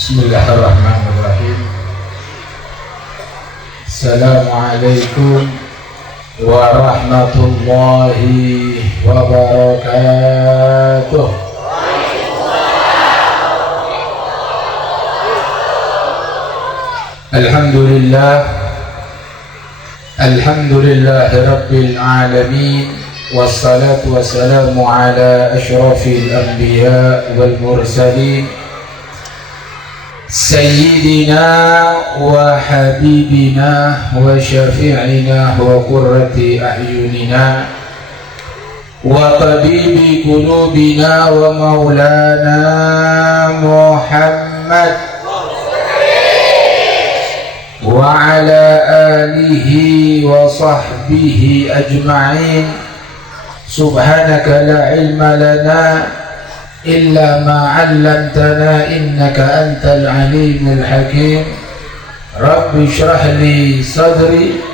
Bismillahirrahmanirrahim. Assalamualaikum warahmatullahi wabarakatuh. Alhamdulillahi rabbil alamin, wassalatu wassalamu ala asyrafil anbiya wal mursalin, sayyidina wa habibina wa syafi'ina wa qurrati a'yunina wa tabibi qulubina wa maulana Muhammad wa ala alihi wa sahbihi ajma'in. Subhanaka la ilma lana illa ma 'allamtana innaka antal alimul hakim. Rabbi shrah li sadri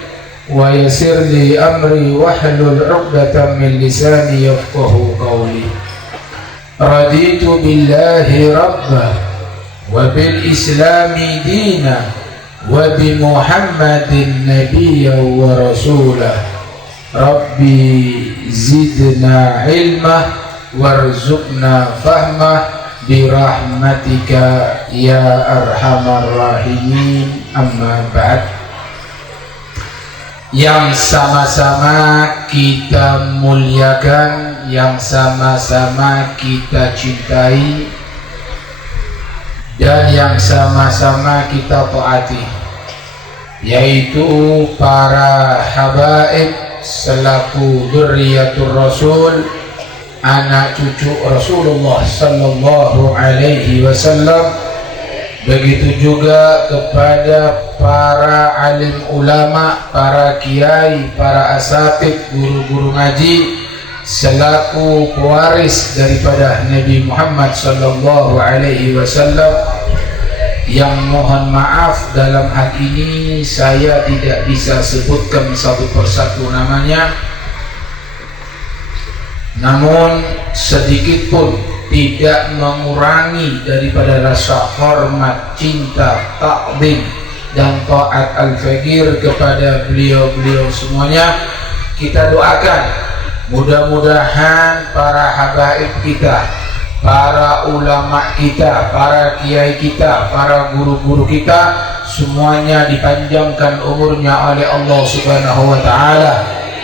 wa yassir li amri wahlul 'uqdatam min lisani yafqahu qawli. Raditu billahi rabba wa bil islami dina wa bi Muhammadin nabiyya wa rasulah. Rabbi zidna ilma warzuqna fahma birahmatika ya arhamar rahimin. Amma ba'd. Yang sama-sama kita muliakan, yang sama-sama kita cintai, dan yang sama-sama kita taati, yaitu para habaib selaku dzurriyyatur rasul, anak cucu Rasulullah sallallahu alaihi wasallam. Begitu juga kepada para alim ulama, para kiai, para asatidz, guru-guru ngaji selaku pewaris daripada Nabi Muhammad sallallahu alaihi wasallam. Yang mohon maaf dalam hal ini saya tidak bisa sebutkan satu persatu namanya, namun sedikit pun tidak mengurangi daripada rasa hormat, cinta, takzim dan taat al-fakir kepada beliau-beliau semuanya. Kita doakan mudah-mudahan para habaib kita, para ulama kita, para kiai kita, para guru-guru kita semuanya dipanjangkan umurnya oleh Allah Subhanahu wa taala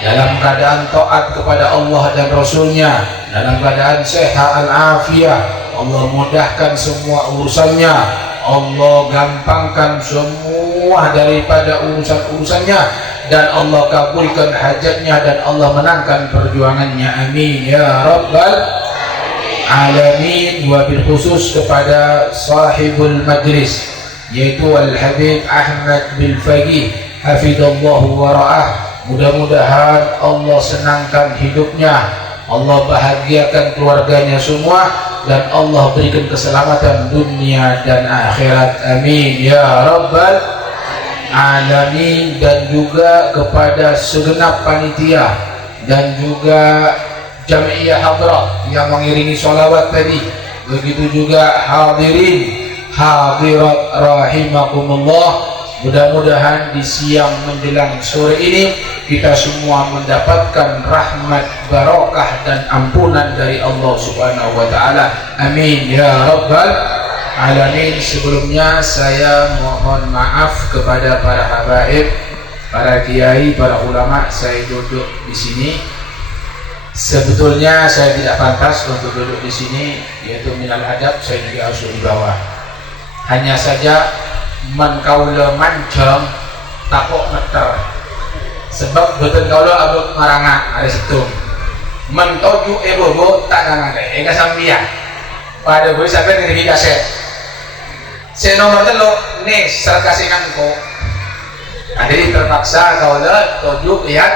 dalam keadaan taat kepada Allah dan Rasulnya, dalam keadaan sehat al-afiyah. Allah mudahkan semua urusannya, Allah gampangkan semua daripada urusan-urusannya, dan Allah kabulkan hajatnya, dan Allah menangkan perjuangannya. Amin ya rabbal alamin. Wabil khusus kepada sahibul majlis, yaitu Al-Habib Ahmad bil Faqih hafidhallahu wa ra'ah. Mudah-mudahan Allah senangkan hidupnya, Allah bahagiakan keluarganya semua, dan Allah berikan keselamatan dunia dan akhirat. Amin ya rabbal alamin. Dan juga kepada segenap panitia dan juga Jami'iyah Hadrat yang mengiringi sholawat tadi, begitu juga hadirin hadirat rahimakumullah. Mudah-mudahan di siang menjelang sore ini kita semua mendapatkan rahmat, barakah dan ampunan dari Allah Subhanahu wa taala. Amin ya rabbal alamin. Sebelumnya saya mohon maaf kepada para habaib, para kiai, para ulama. Saya duduk di sini, sebetulnya saya tidak pantas untuk duduk di sini, yaitu minal adab saya juga harus di bawah. Hanya saja man kaula mancang takok meter, sebab betul kaula abot maranga ada situng man toju bobo tak nangane enggak sambian pada gue sampai dari kaset saya nomor telo nih serat kasingan ko. Jadi terpaksa kaula toju lihat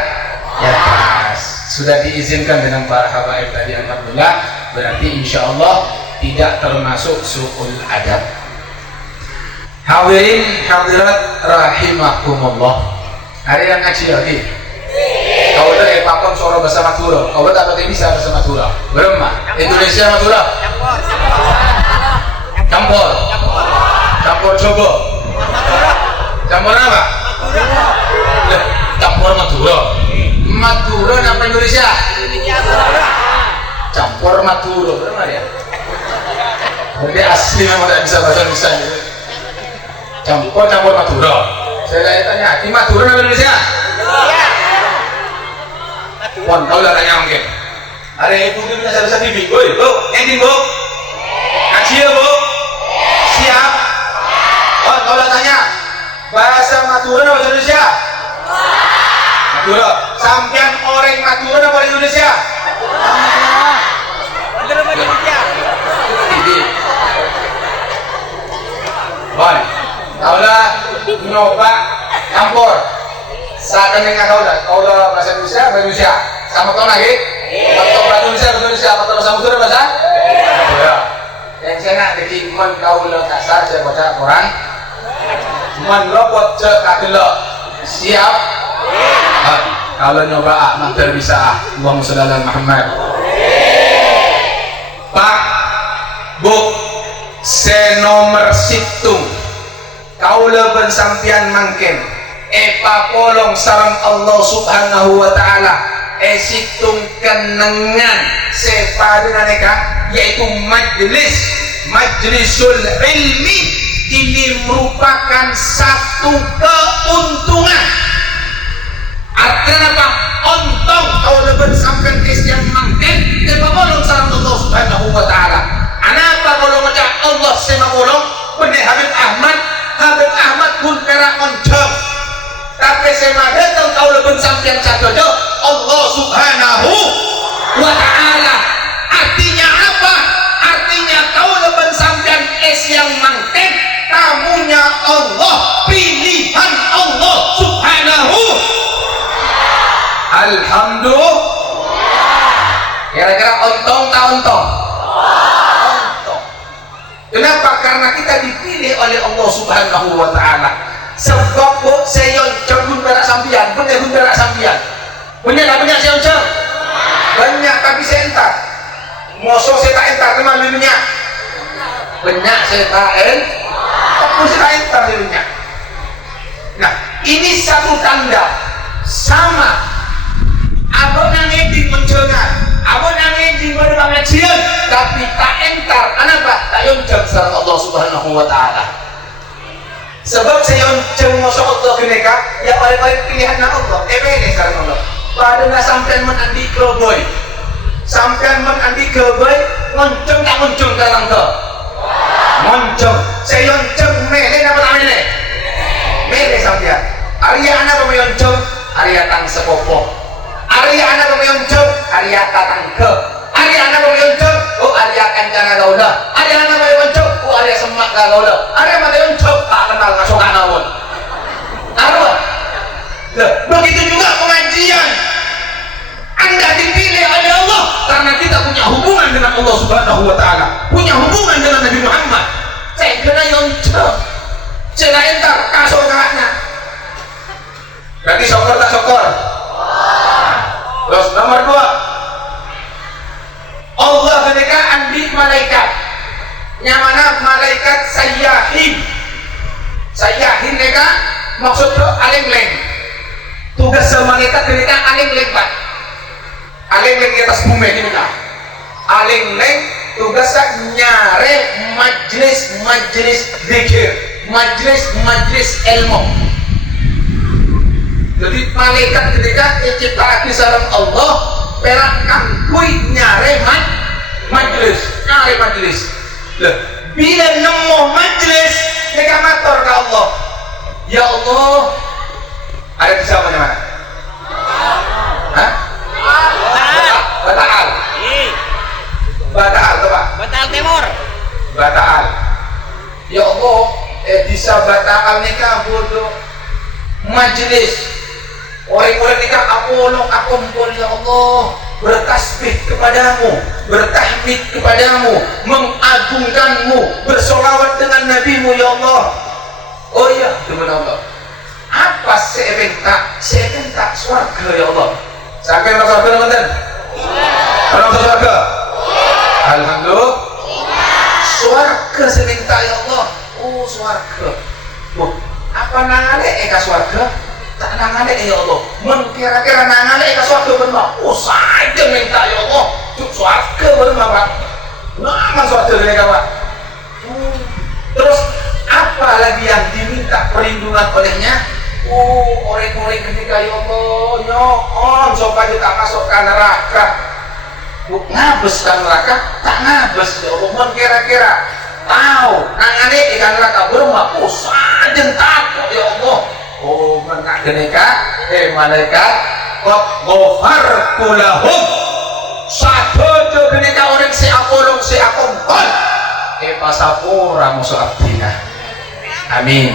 ya pas sudah diizinkan dengan para habaib tadi, alhamdulillah. Berarti insya Allah tidak termasuk su'ul adab. Hadirin hadirat rahimakumullah. Ada yang ngaji lagi? Kau udah kayak pakon suara bahasa Madura. Kau udah tak bisa bahasa Madura. Berapa? Indonesia Madura. Campur. Campur coba. Campur apa? Campur Madura. Madura apa Indonesia? Campur Madura, benar ya? Jadi asli memang tidak bisa bahasa Indonesia. Campur Madura. Saya tanya, di Madura apa Indonesia? Wan, kau lah tanya mungkin. Ada ibu itu bisa TV. Woi, bu, ending bu. Ngaji ya bu. Siap. Wan, kau lah tanya. Bahasa Madura apa bahasa Indonesia? Madura. Sampian orang Madura apa Indonesia? Madura apa Indonesia? Wan, kau lah nyoba campur. Saat ini kau lah bahasa Indonesia. Sama kau lagi? Atau bahasa Indonesia, atau bahasa Madura bahasa? Madura. Yang saya nak jadi kau lah kasar saya baca Quran. Menlopot cekakelo siap. Kalau nyoba mampir bisa Allahumma sholli ala Muhammad. Pak Bu senomor situng kaula ben sampian mangken epa polong sareng Allah Subhanahu wa taala situng kenengan sepadaneka yaitu majlisul ilmi. Ini merupakan satu keuntungan. Artinya apa? Untung kalau lebih sampai Kristen mangken kebolong sarang Allah Subhanahu wa taala. Anapa kalau ngajak Allah sema bolong benih Habib Ahmad pun perak oncom. Tapi sema datang kalau lebih sampai cadodo Allah Subhanahu wa taala. Artinya apa? Artinya kau lebih sampai yang mangken tamunya Allah, pilihan Allah Subhanahu. Alhamdulillah. Kira-kira untung tak untung? Untung. Kenapa? Karena kita dipilih oleh Allah Subhanahu wa taala. Sebab saya cembun berak sampian, benar berak sampian. Banyak saya banyak tapi saya entar. Mosok saya tak entar teman minyak. Banyak saya tak entar dirinya. Nah, ini satu tanda sama. Abang nangis mencengar, abang nangis berpengajian, tapi tak entar. Kenapa? Tak yonceng sareng Allah Subhanahu wa taala. Sebab saya yonceng masuk Allah keneka, ya paling pilihan Allah. Ini sareng Allah. Padahal sampean menandi keboy, sampean menandi keboy, ngonceng tak ngonceng dalam tu. Moncong, saya yonceng mele apa namanya? Mele sampean. Arya anak meyonceng, Arya tang sepopo. Arya anak meyonceng, Arya tatang ke. Arya anak meyonceng, oh Arya kancana gaula. Arya anak meyonceng, oh Arya semak gaula. Arya meyonceng, tak kenal ngasukan awon. Apa? Begitu juga pengajian. Anda dipilih oleh Allah karena kita punya hubungan dengan Allah Subhanahu wa taala, punya hubungan dengan Nabi Muhammad. Saya kena yonceng. Saya entar kasih kakaknya. Berarti syukur tak syukur? Terus nomor 2, Allah ketika andi malaikat, yang mana malaikat sayyahin. Sayyahin mereka maksudnya aling-leng. Tugas malaikat ketika aling-leng pak. Aling-leng di atas bumi ini pak. Aling-leng tugasnya nyare majlis zikir, majlis ilmu. Jadi malaikat ketika diciptakan sareng Allah perak kangkui nyare majlis. Lah, bila nemu majlis mereka matur ke Allah. Ya Allah, ada di siapa mana? Hah? Bataal. Bataal tuh pak. Bataal Timur. Bataal. Ya Allah, bisa Bataal nikah bodoh majlis. Orang-orang nikah aku kumpul ya Allah, bertasbih kepadamu, bertahmid kepadamu, mengagungkanmu, bersolawat dengan nabimu ya Allah. Oh iya, Tuhan Allah. Apa saya minta swarga ya Allah. Sampai orang swarga teman-teman. Orang swarga. Alhamdulillah. Swarga saya minta ya Allah. Oh swarga. swarga. Apa nangane ka swarga? Tak nangane ya Allah. Men kira-kira nangane ka swarga bener. Saja minta ya Allah. Cuk swarga bener Pak. Nah, swarga gede Pak. Terus apa lagi yang diminta perlindungan olehnya? Orang-orang ketika ya Allah, nyoon supaya tak masuk ke neraka. Ngabes kan neraka, tak ngabes ya Allah. Men kira-kira tahu nangane ikan neraka berma sajen takut ya Allah. Menak genika malaikat qad ghafartu lahum. Sadojo genika orang si akolong si akompol pasapora musuh abdina. Amin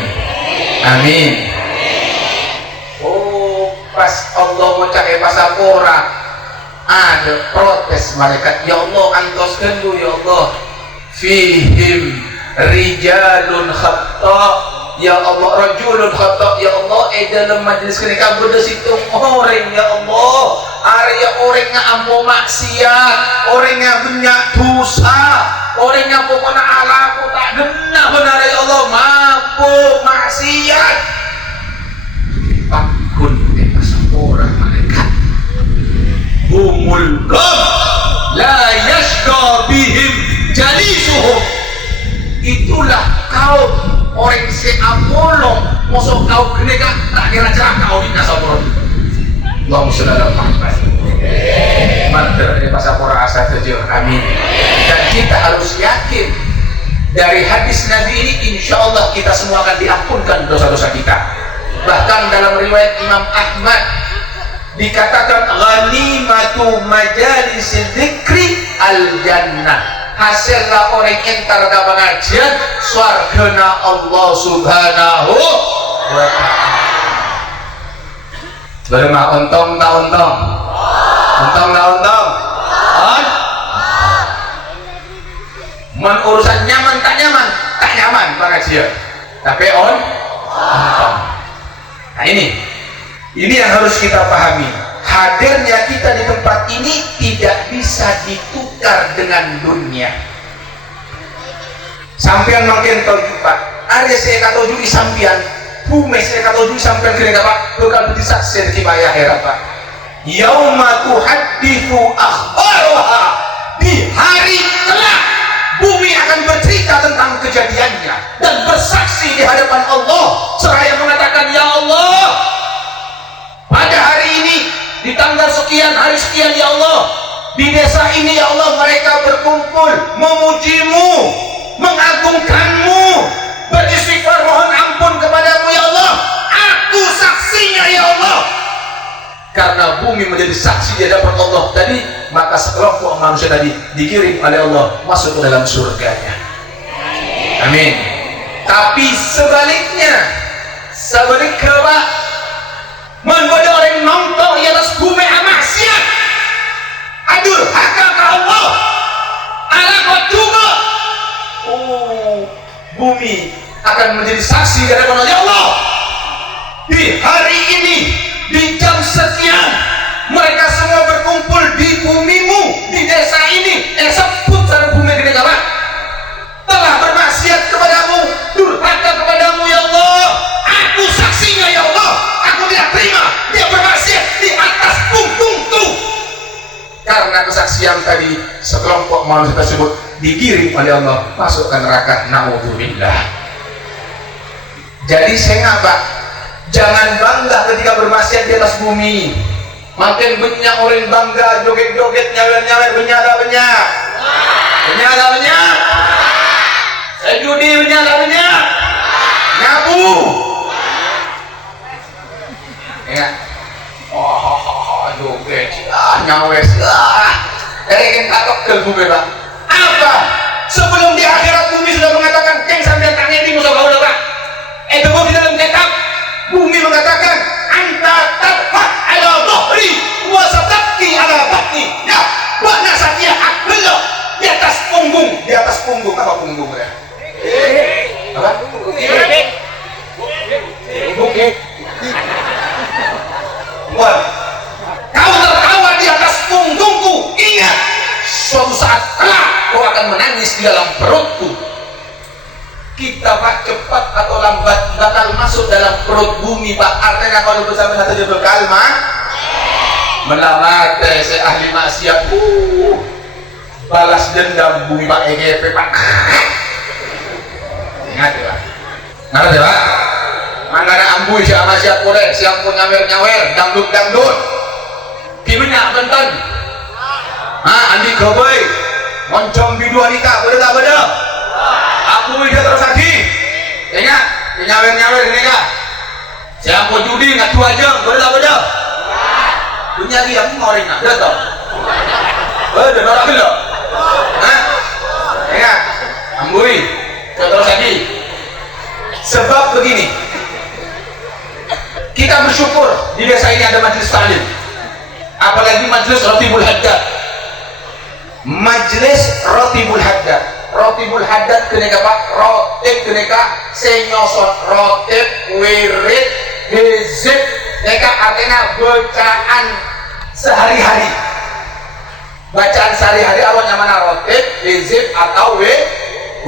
amin. Pas Allah wacak pasapora ada protes malaikat, ya Allah antoskan lu ya Allah, fihim rijalun khata, ya Allah rajulun khata, ya Allah dalam majlis kenika bedes itu orang ya Allah area orang yang ambo maksiat, orang yang banyak dosa, orang yang pokoknya alaku tak genah benar ya Allah, mampu maksiat pakun orang malaikat humul qam la yashqa bihim jalisuhum. Itulah kaum orang si Apollo masuk kau geneka tak kira celaka kau di kasapura. Allahumma sholli ala Muhammad. Mantar di pasapura asa tujuh. Amin. Dan kita harus yakin dari hadis Nabi ini insya Allah kita semua akan diampunkan dosa-dosa kita. Bahkan dalam riwayat Imam Ahmad dikatakan ghanimatu majalis dzikri al-jannah. Hasillah orang entar ke pengajian swargana Allah subhanahu wa ta'ala. Berma untung tak untung? Untung tak untung? Men urusan nyaman tak nyaman? Tak nyaman pengajian. Tapi untung. Nah ini yang harus kita pahami. Hadirnya kita di tempat ini tidak bisa ditukar dengan dunia. Sampean makin tahu Pak. Ada saya kata tujuh sampean, bumi saya kata tujuh sampean kira Pak. Bukan disaksi di bayar akhirat Pak. Yauma tuhadditsu akhbaraha. Di hari kelak bumi akan bercerita tentang kejadiannya dan bersaksi di hadapan Allah seraya mengatakan, ya Allah, pada hari ini di tanggal sekian hari sekian ya Allah, di desa ini ya Allah mereka berkumpul memujimu, mengagungkanmu, beristighfar mohon ampun kepadamu ya Allah. Aku saksinya ya Allah. Karena bumi menjadi saksi di hadapan Allah tadi, maka sekelompok manusia tadi dikirim oleh Allah masuk ke dalam surganya. Amin. Tapi sebaliknya Pak, membuat orang nonton di atas bumi maksiat, aduh haka ke Allah, ala kau juga. Bumi akan menjadi saksi di hadapan Allah. Di hari ini, di jam sekian, mereka semua berkumpul di bumimu, di desa ini. Sebut sana bumi gede Pak, telah bermaksiat kepadamu, durhaka kepadamu ya Allah. Aku saksinya ya Allah. Aku tidak terima dia bermaksiat di atas punggungku. Karena kesaksian tadi, sekelompok manusia tersebut digiring oleh Allah masuk ke neraka. Naudzubillah. Jadi saya Pak, jangan bangga ketika bermaksiat di atas bumi. Makin banyak orang bangga, joget-joget, nyawer-nyawer, benyak-benyak. Benyak-benyak. Saya judi benyak-benyak. Nyabu. Ya. Joget. Nyawes. Kan takut ke bumi Pak. Apa? Sebelum di akhirat bumi sudah mengatakan, "Keng sampeyan tak ngerti musuh kau Pak." Itu di dalam kitab bumi mengatakan, "Anta tarfah ala dhahri wa satabki ala batni." Ya, makna satia akbelo di atas punggung, di atas punggung. Apa punggung ya? Apa? Punggung. Wah, kau tertawa di atas punggungku. Ingat, suatu saat kelak kau akan menangis di dalam perutku. Kita kita Pak, cepat atau lambat bakal masuk dalam perut bumi Pak. Artinya kalau bersama satu dia bekal mah melamar se ahli maksiat. Balas dendam bumi Pak EGP Pak. Ingat ya Pak. Ngerti Pak? Mangana ambui si maksiat boleh, siang pun nyawer-nyawer, dangdut-dangdut. Gimana benten? Andi goboy, moncong bidu wanita, boleh tak boleh? Ambui dia terus lagi. Ingat, nyawer-nyawer ini kah? Siang pun judi nggak tua aja, boleh tak boleh? Punya dia pun orang nak, dah tau? Boleh, orang bila? Ingat, ambui, terus lagi. Sebab begini, kita bersyukur di desa ini ada majelis taklim, apalagi majelis Rotibul Haddad. Majelis Rotibul Haddad, Rotibul Haddad keneka Pak, rotib keneka senyoson, rotib wirid hizib neka artinya bacaan sehari-hari. Bacaan sehari-hari awalnya mana? Rotib, hizib atau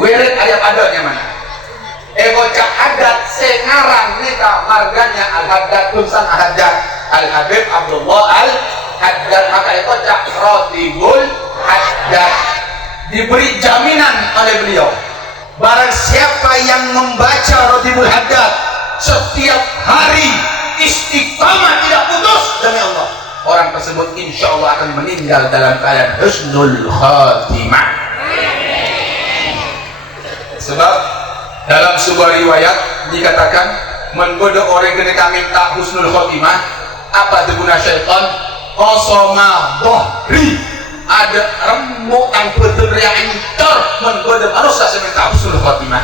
wirid ayat adanya mana? Bocah Haddad sengarang neka marganya Al-Haddad tulisan Al-Haddad Al-Habib Abdullah Al-Haddad, maka bocah Rotibul Haddad. Diberi jaminan oleh beliau, barang siapa yang membaca Rotibul Haddad setiap hari istiqamah tidak putus demi Allah, orang tersebut insya Allah akan meninggal dalam keadaan husnul khatimah. Sebab dalam sebuah riwayat dikatakan menggoda orang ketika minta husnul khotimah apa teguna syaitan qasama dhahri, ada remuk yang betul yang incor menggoda manusia seminta husnul khotimah.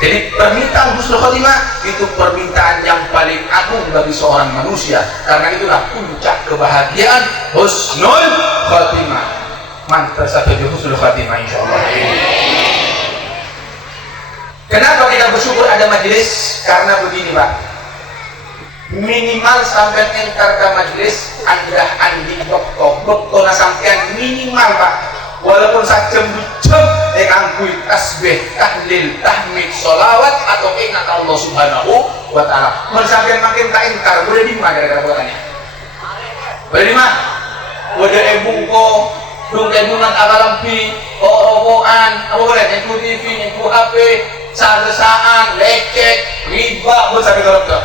Jadi permintaan husnul khotimah itu permintaan yang paling agung bagi seorang manusia, karena itulah puncak kebahagiaan husnul khotimah. Mantap satu husnul khotimah insyaallah. Kenapa kita bersyukur ada majelis? Karena begini Pak, minimal sampai entar ke majelis andah andi doktor sampean minimal Pak, walaupun sajam jam angkui tasbih, tahlil, tahmid, sholawat atau ingat Allah subhanahu wa ta'ala. Sampean makin tak entar, boleh di mana gara-gara buatannya? Boleh di mana? Boleh ebungko dung-dungan agalampi, rokokan, apa boleh? Nyeku TV, nyeku HP, saan-saan, lecek, riba, boleh sampai ke.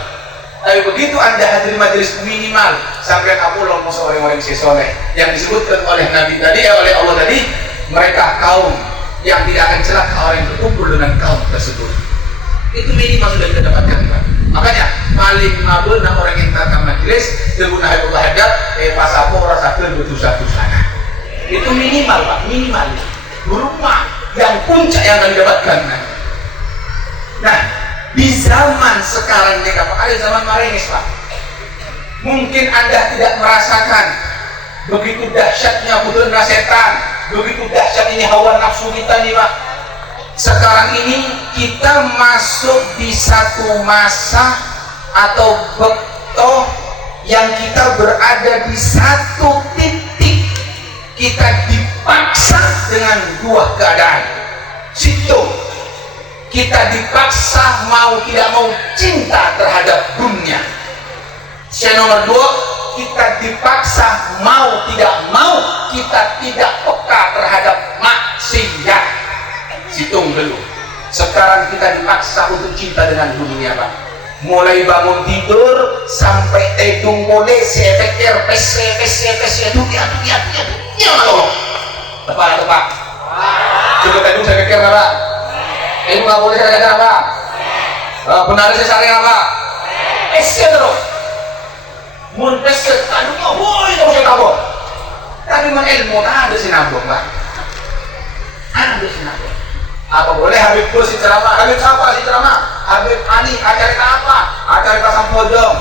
Tapi begitu Anda hadir majelis minimal sampai kapulong orang-orang soleh yang disebutkan oleh Nabi tadi, oleh Allah tadi, mereka kaum yang tidak akan celaka orang yang berkumpul dengan kaum tersebut. Itu minimal sudah kita dapatkan Pak. Makanya paling mabul orang yang datang majelis teguna Allah hadap pas apa rasakan betul-betul. Itu minimal Pak, minimal. Berumah yang puncak yang akan didapatkan. Nah, di zaman sekarang ini Pak, ada zaman maringis Pak. Mungkin Anda tidak merasakan begitu dahsyatnya budaya setan, begitu dahsyat ini hawa nafsu kita nih Pak. Sekarang ini kita masuk di satu masa atau waktu yang kita berada di satu titik, kita dipaksa dengan dua keadaan. Situ kita dipaksa mau tidak mau cinta terhadap dunia. Yang nomor dua, kita dipaksa mau tidak mau kita tidak peka terhadap maksiat. Situng dulu. Sekarang kita dipaksa untuk cinta dengan dunia Pak. Mulai bangun tidur sampai tedung boleh sepikir pes dunia. Allah. Tepat. Coba tedung saya pikir Pak. Ibu nggak boleh saya apa? Benar saya cari apa? Esnya terus. Mun peset, aduh, woi, kamu saya kabur. Tapi ilmu tak ada sinabung, Pak. Ada sinabung. Apa boleh Habib Bos si ceramah? Habib siapa si ceramah? Habib Ani, acara apa? Acara Sampodong.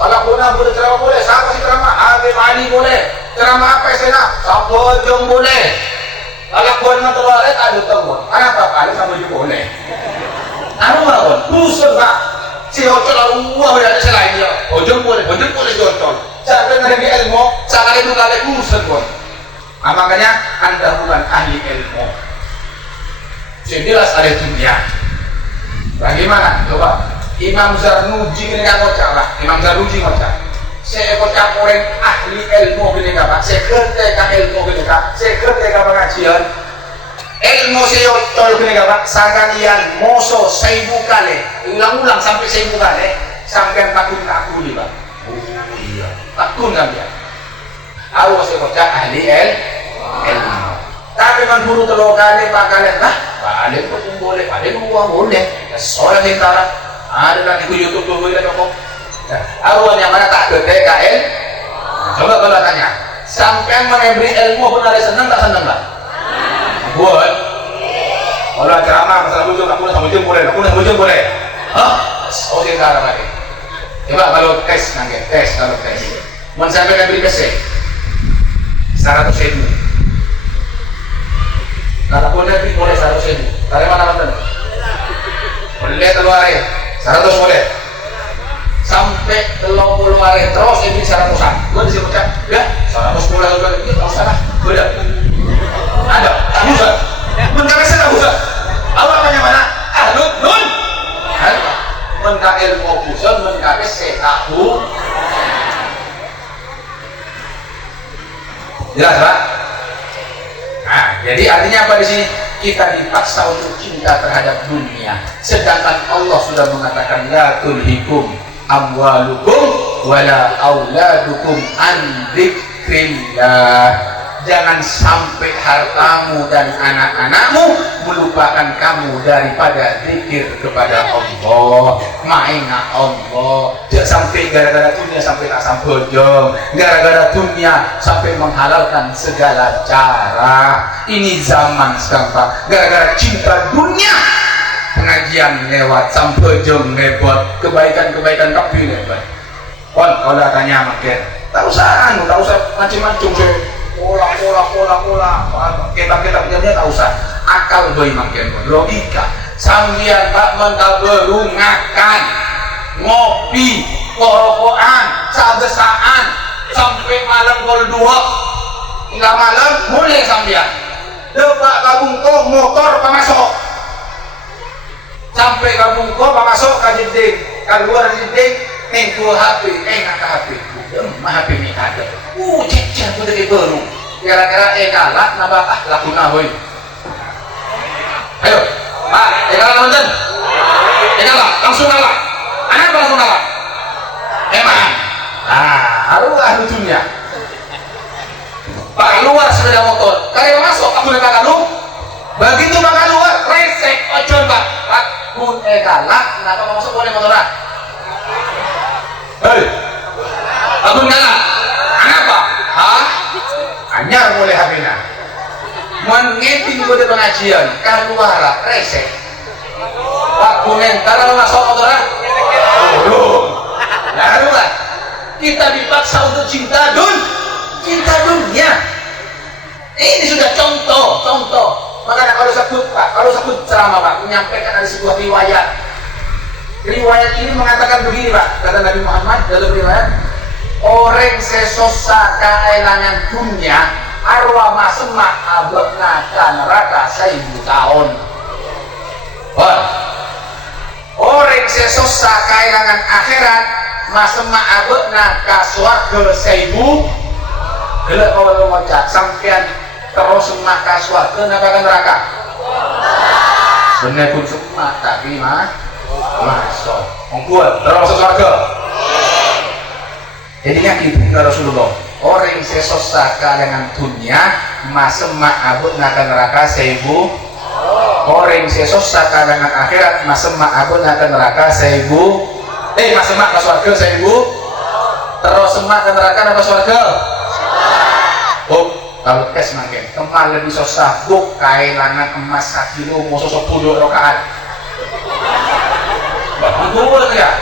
Kalau guna boleh ceramah boleh. Siapa si ceramah? Habib Ani boleh. Ceramah apa sih nak? Sampodong boleh. Kalau guna terlalu ada temuan. Kenapa Pak? Ada sama juga boleh. Anu malah buset Pak. Si hotel Allah ada selain dia. Ojong boleh hotel. Sampai nanti ilmu, sekali itu kali buset pun. Makanya Anda bukan ahli ilmu. jelas ada dunia. Bagaimana? Coba Imam Zarnuji ini kan ngocak lah. Imam Zarnuji ngocak. Saya ngocak orang ahli ilmu ini kan Pak. Saya kerja ilmu ini kan. Saya kerja pengajian. Ilmu saya cocok ini kan Pak. Sakalian moso 1000 kali. Ulang-ulang sampai 1000 kali. Sampai takut nih Pak. Oh iya. Takut kan ya. Aku masih ngocak ahli ilmu. Tapi mengguru telur kali Pak kalian lah. Balik pun boleh. Balik pun boleh. Soalnya hintara. Ada lagi di YouTube dulu ya ngomong. Awan yang mana tak ada TKL? Coba kalau tanya, sampai memberi ilmu pun ada senang tak senang lah? Buat. Kalau ceramah masalah bujung, aku nak bujung boleh, Hah? Oh dia cara lagi. Coba kalau tes nanti, kalau tes. Mau sampai memberi tes 100.000. Kalau boleh 100.000. Dari mana mantan? Boleh keluar 100 boleh sampai 30 hari terus ini 100-an gue disini ucap ya 100 mulai ya tak usah lah udah ada tak usah mencari saya tak usah awalnya mana ahlut nun mencari ilmu busan mencari setahu jelas Pak. Nah jadi artinya apa di sini? Kita dipaksa untuk cinta terhadap dunia, sedangkan Allah sudah mengatakan la tulhikum amwalukum wala auladukum an dzikrillah. Jangan sampai hartamu dan anak-anakmu melupakan kamu daripada zikir kepada Allah, maingat Allah. Jangan sampai gara-gara dunia sampai tak sambojong, gara-gara dunia sampai menghalalkan segala cara. Ini zaman sekarang Pak, gara-gara cinta dunia pengajian lewat sambojong lewat kebaikan-kebaikan tapi lewat. Kon kalau tanya makin, tak usah macam-macam pola kitab-kitab jamnya tak usah akal boy makin logika sambian tak mentaberungakan ngopi korokoan sabesaan sampai malam kol 2 hingga malam mulai sambian depak gabung kok motor pemasok sampai gabung kok pemasok kajiding keluar jiding nengku HP ngak HP HP ni ada cecer pun dari baru gara-gara kalah nabah lakuna hoy ayo Pak kalah nonton kalah langsung kalah anak langsung kalah emang harus ahlu dunia Pak keluar sepeda motor kaya masuk aku lepas kalu begitu Pak keluar resek ojon Pak pun kalah kenapa masuk boleh motoran hei aku kalah kenapa? Anyar boleh habina mengetin gue di pengajian keluar resek waktu nentara masuk motoran lalu lah kita dipaksa untuk cinta dunia ini sudah contoh makanya kalau sebut ceramah Pak menyampaikan ada sebuah riwayat ini mengatakan begini Pak kata Nabi Muhammad dalam riwayat orang sesosa keelangan dunia arwah masemak abekna neraka 1000 tahun. Orang sesosa keelangan akhirat masemak abekna ka swarga 1000. Gelek kalau ngocak sampean terus semak ka swarga napa ka neraka? Bener pun semak tapi masuk. Monggo terus swarga. Jadinya gitu Rasulullah orang sesosa dengan dunia masemak abut naka neraka 1000 orang sesosa dengan akhirat masemak abut naka neraka 1000 masemak ke surga 1000 terus semak ke neraka apa surga kalau tes makin teman lebih susah kailangan emas 1 kilo mau sosok 10 rakaat tunggu ya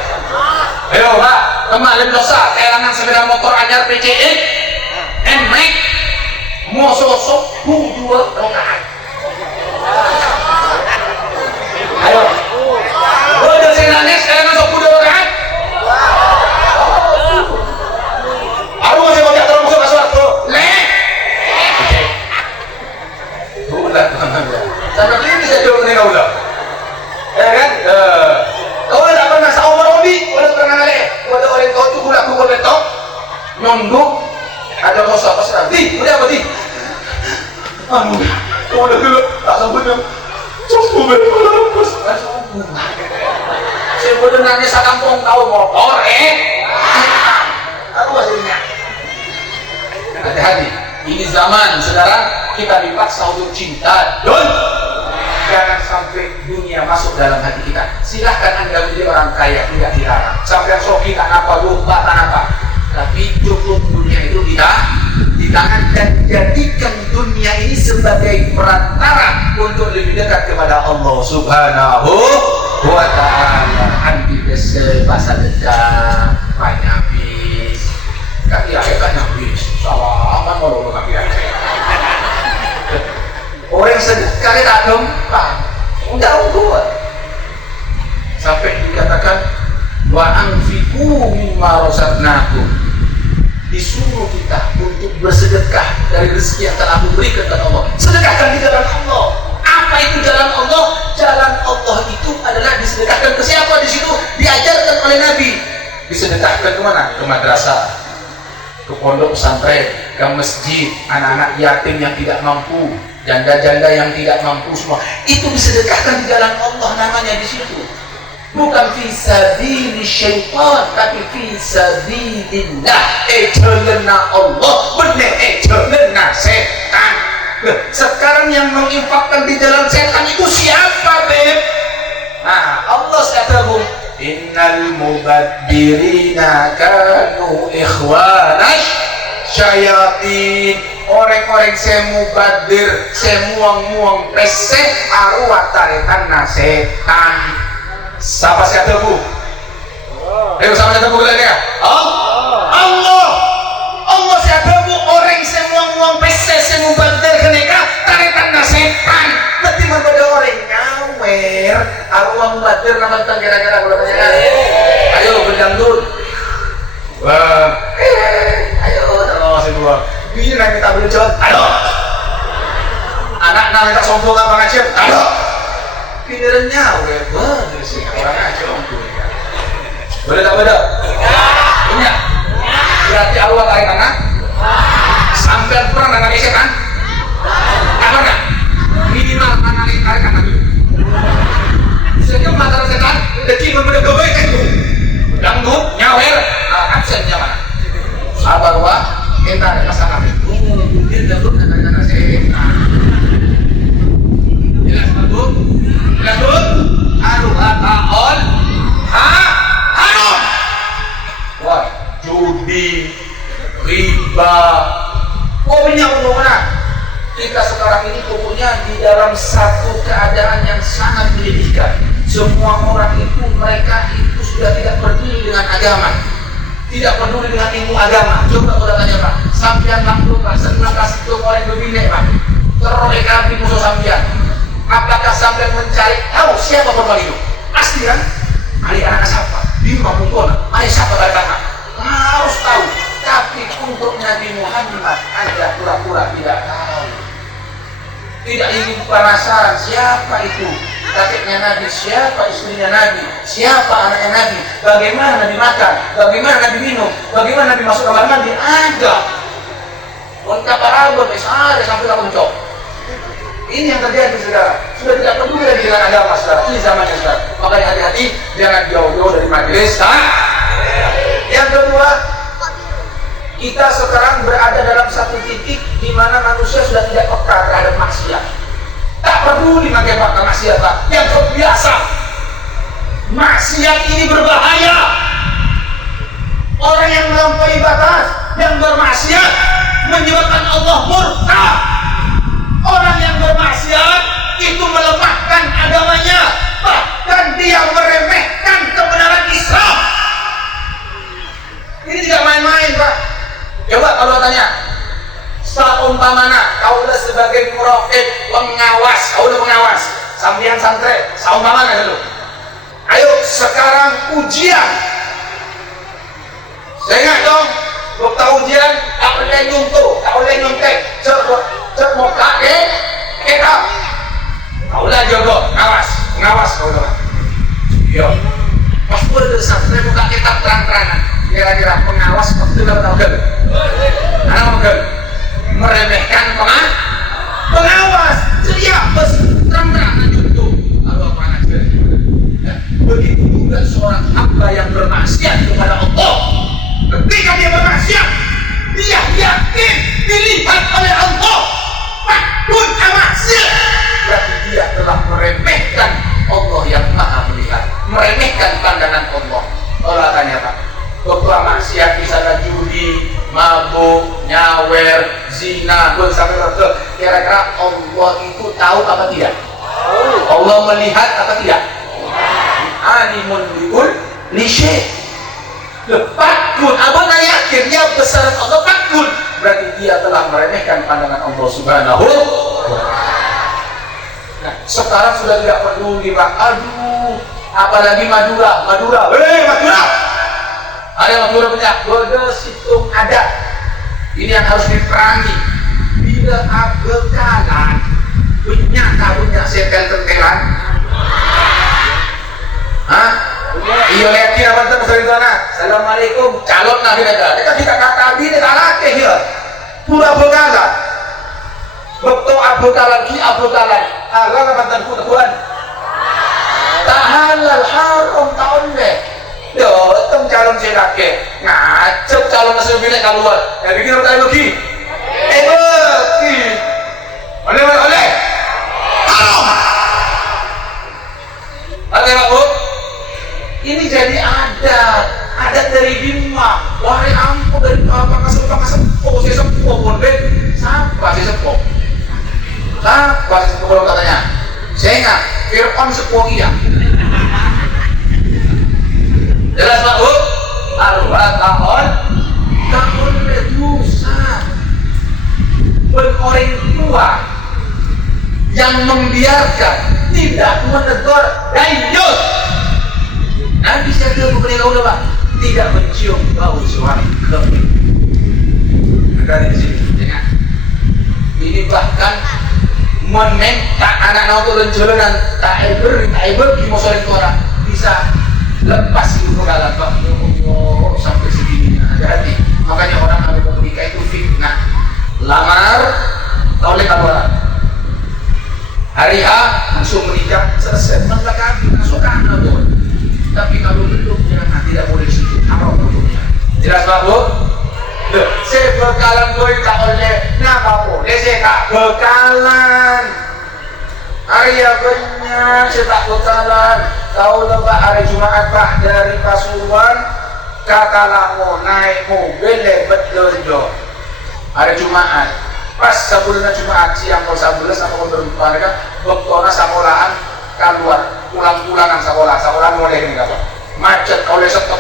ayo Pak teman lebih susah kehilangan sepeda motor anyar PCX NMAX mau sosok 2 rakaat ayo udah senangnya kehilangan 10 rakaat aku masih mau jatuh masuk ke suatu sampai ini bisa jauh nih sebenarnya sakampung tahu motor aku hasilnya. Hati-hati, ini zaman sekarang kita dipaksa untuk cinta. Jangan sampai dunia masuk dalam hati kita. Silahkan Anda menjadi orang kaya, tidak dilarang. Sampai soki tak apa, lupa tak apa. Tapi cukup dunia itu kita di tangan dan jadikan dunia ini sebagai perantara untuk lebih dekat kepada Allah Subhanahu wa ta'ala. Anti bahasa dekat banyak bis kaki kan habis salaman mau kaki orang sekali tak gampang enggak buat sampai dikatakan wa anfiqu mimma razaqnakum, disuruh kita untuk bersedekah dari rezeki yang telah diberikan kepada Allah. Sedekahkan di jalan Allah. Apa itu jalan Allah? Jalan Allah itu adalah disedekahkan ke siapa? Di situ diajarkan oleh Nabi. Disedekahkan ke mana? Ke madrasah, ke pondok pesantren, ke masjid, anak-anak yatim yang tidak mampu, janda-janda yang tidak mampu, semua itu disedekahkan di jalan Allah, namanya di situ. Bukan fi sabili syaitan, tapi fi sabilillah. Ejelena Allah, benar ejelena setan. Sekarang yang menginfakkan di jalan setan itu siapa, Beb? Nah, Allah katakan, innal mubadirina kanu ikhwanas syayatin. Orang-orang saya mubadir, saya muang-muang pesek arwah taretan setan. Siapa saya tebu? Ayo sama saya tebu lagi ya. Allah saya tebu orang saya muang-muang pesek saya mubadir keneka taretan setan. Berarti pada orang nyawer arwah mubadir nama tentang kira-kira kalau tanya. Ayo berdangdut. Wah, ayo terus semua. Ini nanti tak boleh jalan. Ayo. Anak minta sombong apa ngajib? Ayo. Pikirannya, wah, dari sini orang aja sombong. Boleh tak boleh? Punya. Berarti Allah tarik tangan. Sampai pernah nangis setan? Apa enggak? Minimal tarik tangan dulu. Sejak mata setan, deki berbeda-beda itu. Dangdut, nyawer, absennya mana? Sabar wah. Kita ada pasangan mungkin dahulu anak-anak setan jelas betul harum wah judi riba pokoknya mana kita sekarang ini pokoknya di dalam satu keadaan yang sangat menyedihkan. Semua orang itu mereka itu sudah tidak peduli dengan agama, tidak peduli dengan ilmu agama. Coba kalau tanya Pak, sampian langsung Pak, senang kasih itu orang berbina Pak, terorek kami musuh sampian. Apakah sampian mencari tahu siapa korban itu? Pasti kan? Anak-anak siapa? Di rumah pungkona, ayah siapa katakan? Harus tahu. Tapi untuk Nabi Muhammad Anda pura-pura tidak tahu. Tidak ingin penasaran siapa itu kakeknya Nabi, siapa istrinya Nabi, siapa anaknya Nabi, bagaimana Nabi makan, bagaimana Nabi minum, bagaimana Nabi masuk kamar mandi, ada lengkap parabon, ada sampai tak mencok. Ini yang terjadi saudara, sudah tidak peduli lagi dengan agama saudara, ini zamannya saudara. Makanya hati-hati, jangan jauh-jauh dari majelis. Yang kedua, kita sekarang berada dalam satu titik di mana manusia sudah tidak peka terhadap maksiat. Tak peduli pakai fakta maksiat, Pak. Yang terbiasa. Maksiat ini berbahaya. Orang yang melampaui batas, yang bermaksiat menyebabkan Allah murka. Orang yang bermaksiat itu melemahkan agamanya, bahkan dia meremehkan kebenaran Islam. Ini tidak main-main, Pak. Coba kalau tanya, saumpamana kaulah sebagai muraqib, pengawas, kaulah pengawas, sampean santri, saumpamana dulu. Ayo sekarang ujian. Saya ingat dong, waktu ujian tak boleh nyuntuh, tak boleh nyontek, cek mau kakek, kita. Kaulah jodoh, ngawas kaulah. Yo, pas boleh santri muka kita terang-terangan. Kira-kira pengawas waktu itu tahu kan? Anak kan meremehkan pengawas. Jadi ya bos terang-terangan itu. Kalau apa anak begitu juga juga seorang hamba yang bermaksiat kepada Allah. Ketika dia bermaksiat, dia yakin dilihat oleh Allah. Pun maksiat, berarti dia telah meremehkan Allah yang maha melihat, meremehkan pandangan Allah. Allah tanya Pak, ketua maksiat di sana judi, mabuk, nyawer, zina, sampai ke kira-kira Allah itu tahu apa tidak? Allah melihat apa tidak? Alimun likul lisye. Lepakun, abang yakin dia besar Allah pakun, berarti dia telah meremehkan pandangan Allah Subhanahu wa ta'ala. Nah, sekarang sudah tidak peduli Pak. Aduh, apalagi Madura. Madura. Ada Madura punya bodoh situng ada. Ini yang harus diperangi. Bila bekalan punya setel-tetelan. Hah? Iya yakin apa tuh sering sana. Assalamualaikum. Calon nabi ada. Kita kata bini tak ya. Pura bekalan. Betul abokalan ki abokalan. Halal apa tuan? Tak halal haram tahun deh. Yo, tem calon selake. Ngacep calon nasional bini keluar. Ya bikin apa lagi? Lagi. Oleh. Haram. Ada Pak Bu? Ini jadi adat dari Bima. Wahai ampun dari apa sepo saya sepo pun deh. Siapa saya sepo? Siapa saya sepo katanya? Saya ingat Fir'aun sepo iya. Jelas Pak Bu? tahun dosa. Orang tua yang membiarkan tidak menegur lanjut. Nabi saya bukan kau Pak, tidak mencium bau surga. Ada di sini, dengar. Ini bahkan meminta anak-anak turun jalan tak iber di musola orang bisa lepas itu kegalan Pak. Oh, sampai segininya hati-hati. Makanya orang ambil menikah itu fitnah. Lamar oleh kawan. Hari H langsung menikah selesai. Melengkapi masukan boleh. Tapi kalau belum jangan, tidak boleh situ. Haram hukumnya. Jelas Pak Bu? Saya bekalan boleh tak oleh. Kenapa boleh saya tak bekalan? Hari apanya saya tak bekalan? Tahu lepas hari Jumat Pak dari Pasuruan katalah mau naik mobil lebat lonjo. Hari Jumat pas sebelumnya Jumat siang kalau 11 sama berempat kan bektona sekolahan keluar pulang-pulangan sekolah mulai ini apa macet oleh stop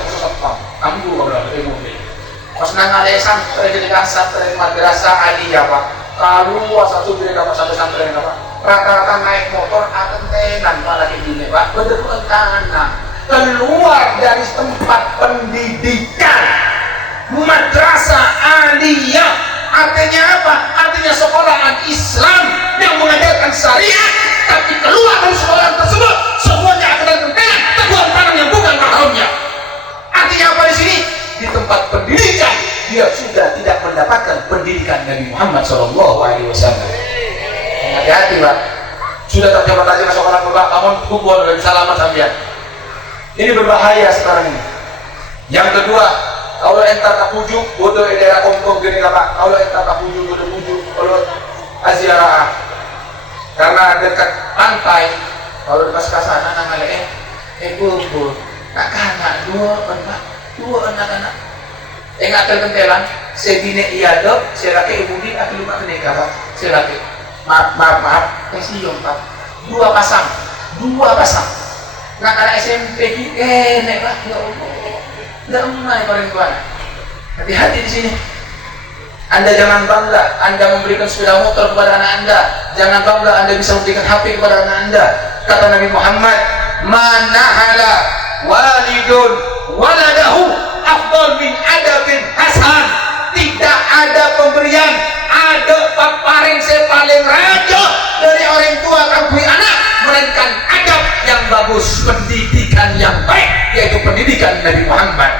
kamu dulu berapa di mobil pas nangale santri di santri madrasah aliyah Pak keluar satu bilik apa satu santri apa rata-rata naik motor atentenan pada gini Pak betul tanah keluar dari tempat pendidikan madrasah aliyah. Artinya apa? Artinya sekolahan Islam yang mengajarkan syariat, tapi keluar dari sekolahan tersebut semuanya akan terkena teguhan tangan yang bukan mahramnya. Artinya apa di sini? Di tempat pendidikan dia sudah tidak mendapatkan pendidikan Nabi Muhammad SAW. Hati-hati Pak. Sudah terjebak aja ke sekolah Bapak, kamu kubur dan salaman sampean. Ini berbahaya sekarang ini. Yang kedua, kalau entar tak pujuk, bodoh daerah kompong gini Pak. Kalau entar tak pujuk, bodoh pujuk. Kalau aziarah, karena dekat pantai. Kalau dekat kasana, nangale bubur. Tak kanak dua anak-anak. Enggak terkentelan. Sebine iya dok, selaki ibu di aku lupa kenika Pak. Selaki. Maaf. Kasihan Pak. Dua pasang. Anak SMP nek Pak. Ya Allah. Tidak mengenai paling tua. Hati-hati di sini. Anda jangan bangga Anda memberikan sepeda motor kepada anak Anda. Jangan bangga Anda bisa memberikan HP kepada anak Anda. Kata Nabi Muhammad, "Manahala walidun waladahu afdal min adabin hasan." Tidak ada pemberian, ada paparing saya paling raja dari orang tua kangkui anak, melainkan adab yang bagus, pendidikan yang baik, yaitu pendidikan Nabi Muhammad.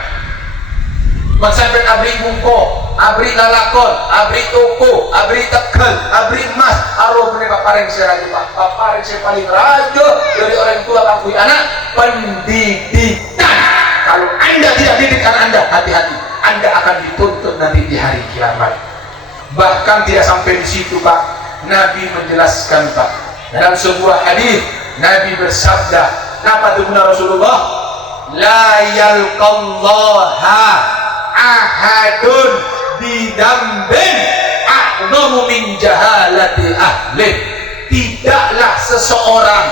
Sampai abri bungko abri lalakon, abri toko, abri tegal, abri emas, aruh mereka paling seraja pak, paling saya paling rajo dari orang tua akui anak pendidikan. Kalau anda tidak didik anak anda, hati-hati, anda akan dituntut nanti di hari kiamat. Bahkan tidak sampai di situ pak, Nabi menjelaskan pak dalam sebuah hadis, Nabi bersabda, apa itu Rasulullah? La yalqallaha ahadun bidambin a'zamu min jahalati ahli. Tidaklah seseorang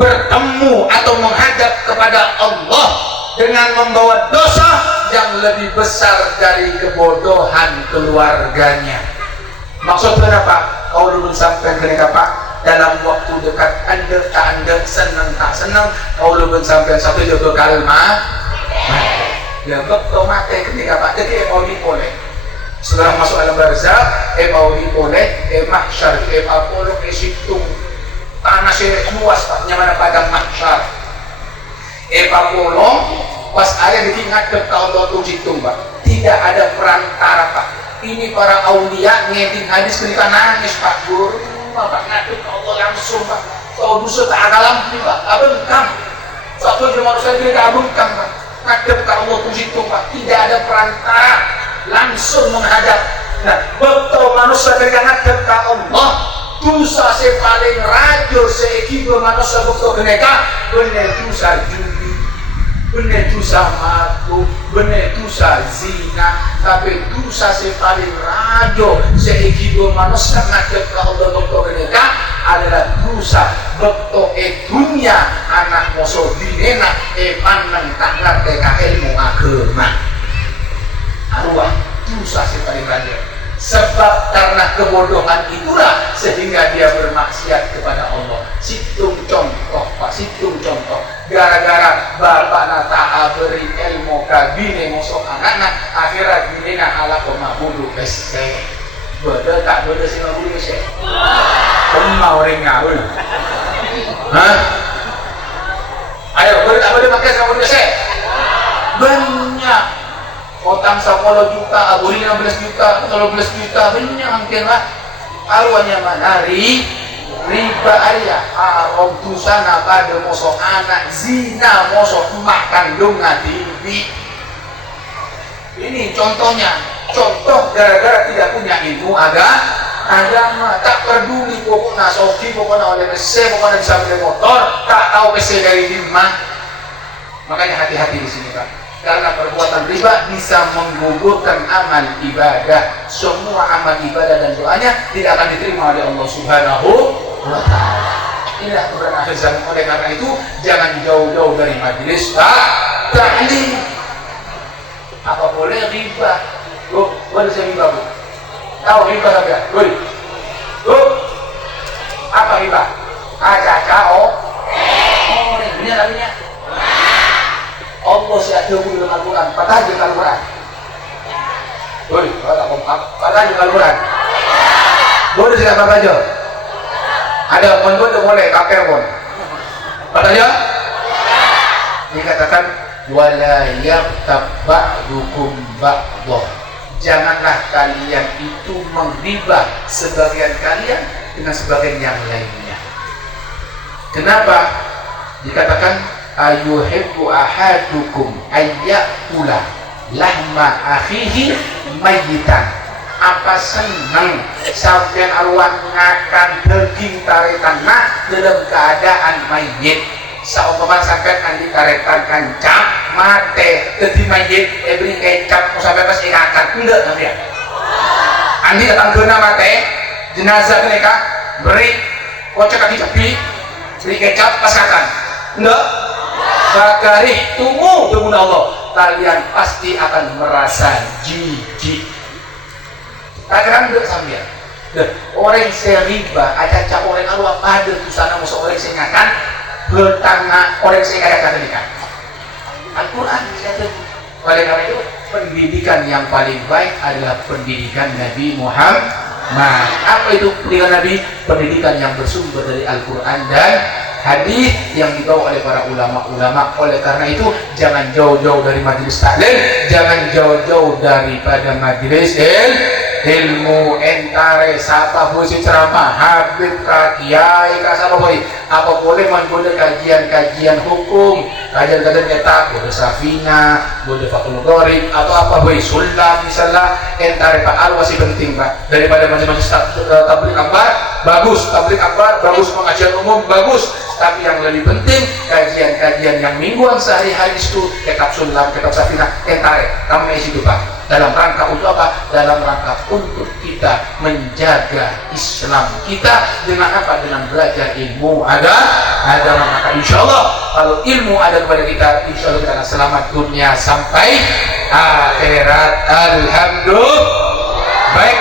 bertemu atau menghadap kepada Allah dengan membawa dosa yang lebih besar dari kebodohan keluarganya. Maksudnya apa? Kau belum sampai ke apa? Dalam waktu dekat anda tak anda, senang tak senang, kau belum sampai satu juga kalma ya betul mati ketika pak jadi mau dipoleh setelah masuk alam barzakh mau dipoleh mahsyar apolo situ tanah luas pak nyamana padang mahsyar apolo pas ayah diingat ke Allah tuh situ pak tidak ada perantara pak. Ini para aulia ngeding hadis cerita nangis pak guru pak ngadep ke Allah langsung pak. Kau dosa tak alam ini pak abengkang satu jemaah manusia ini abengkang pak ngadep ke Allah tuh situ pak tidak ada perantara langsung menghadap. Nah betul manusia ketika ngadep ke Allah dosa saya paling rajo seekibu manusia betul ketika benar dosa judi benar dosa mabuk benar dosa zina tapi dosa si paling rajo seekibu manusia ngadep ke Allah betul ketika adalah dosa betul dunia anak musuh dinena manang tak ngerti ka ilmu agama arwah dosa si paling rajo. Sebab karena kebodohan itulah sehingga dia bermaksiat kepada Allah. Situng contoh pak, situng contoh. Gara-gara bapak nata beri ilmu kabine musuh anak-anak, akhirnya bine ala pemabudu pese. Beda tak beda sih mabudu pese. Kemau orang ngawul. Hah? Ayo beda tak beda pakai sama pese. Banyak. Utang 10 juta, aburi 15 juta, 13 juta, banyak mungkin lah. Arwahnya mana? Riba ayah, haram tusana pada mosok anak, zina mosok emak kandung ngadiwi. Ini contohnya, contoh gara-gara tidak punya ilmu agama, tak peduli pokoknya soki, pokoknya oleh PC, pokoknya bisa beli motor, tak tahu PC dari dimana. Makanya hati-hati di sini pak. Karena perbuatan riba bisa menggugurkan amal ibadah. Semua amal ibadah dan doanya tidak akan diterima oleh Allah Subhanahu wa ta'ala. Inilah kebenaran akhir zaman. Oleh karena itu jangan jauh-jauh dari majelis taklim. Apa boleh riba? Bu, boleh saya riba bu? Tahu riba tak ya? Bu, apa riba? Kacau. Oh, ini namanya. Allah siap dulu dalam Al-Quran, patah aja Al-Quran. Boleh, patah aja Al-Quran. Boleh siapa patah aja? Ada pun boleh, kakek pun. Patah aja? Dikatakan wala yaqtab ba'dukum ba'dah. Janganlah kalian itu menggibah sebagian kalian dengan sebagian yang lainnya. Kenapa? Dikatakan ayuhibbu ahadukum ayyakula lahma akhihi mayyitan. Apa senang sampean arwah ngakan daging taretan dalam keadaan mayit. Saumpama sampean andi taretan kancang mate dadi mayit beri kecap sampai pas ngakan enggak sampean. Andi datang geuna mate jenazah mereka beri kocok kaki cepi beri kecap pas ngakan. Enggak. Bakarih tumu dengan Allah, kalian pasti akan merasa jijik. Kalian enggak sambil. Orang seriba, aja orang Allah pada tu sana musuh orang sengakan, bertanga orang sengakan tadi kan. Al-Quran kata. Oleh karena itu pendidikan yang paling baik adalah pendidikan Nabi Muhammad. Apa itu pendidikan Nabi? Pendidikan yang bersumber dari Al-Quran dan hadis yang dibawa oleh para ulama-ulama. Oleh karena itu jangan jauh-jauh dari majelis taklim, jangan jauh-jauh daripada majelis ilmu. Entare sapa busi ceramah habib ka kiai ka sapa boy apa boleh menggoda kajian hukum, kajian nyata boleh safina, boleh fakul gorib atau apa boy sulam misalnya. Entare pak masih penting pak daripada majelis tabligh akbar. Bagus tabligh akbar, bagus pengajian umum, bagus, tapi yang lebih penting kajian-kajian yang mingguan sehari-hari itu kitab sulam, kitab safina. Entare kamu isi itu pak dalam rangka untuk apa? Dalam rangka untuk kita menjaga Islam kita dengan apa? Dengan belajar ilmu agama. Maka insya Allah kalau ilmu ada kepada kita, insya Allah kita akan selamat dunia sampai akhirat. Alhamdulillah. Baik,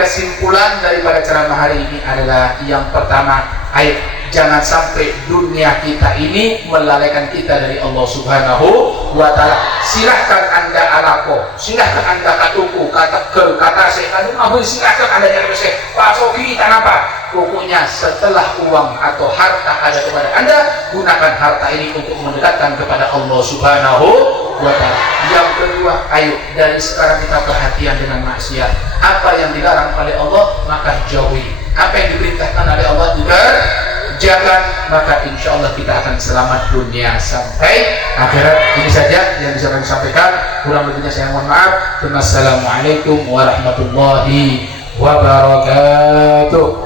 kesimpulan daripada ceramah hari ini adalah yang pertama, ayo jangan sampai dunia kita ini melalaikan kita dari Allah Subhanahu wa ta'ala. Silahkan anda alako, silahkan anda katuku, kata saya silahkan anda jadi saya Pak Sofi apa. Pokoknya setelah uang atau harta ada kepada anda, gunakan harta ini untuk mendekatkan kepada Allah Subhanahu wa ta'ala. Yang kedua, ayo dari sekarang kita perhatian dengan maksiat. Apa yang dilarang oleh Allah maka jauhi, apa yang diperintahkan oleh Allah jangan, maka insya Allah kita akan selamat dunia sampai akhirat. Ini saja yang bisa kami sampaikan, kurang lebihnya saya mohon maaf. Wassalamualaikum warahmatullahi wabarakatuh.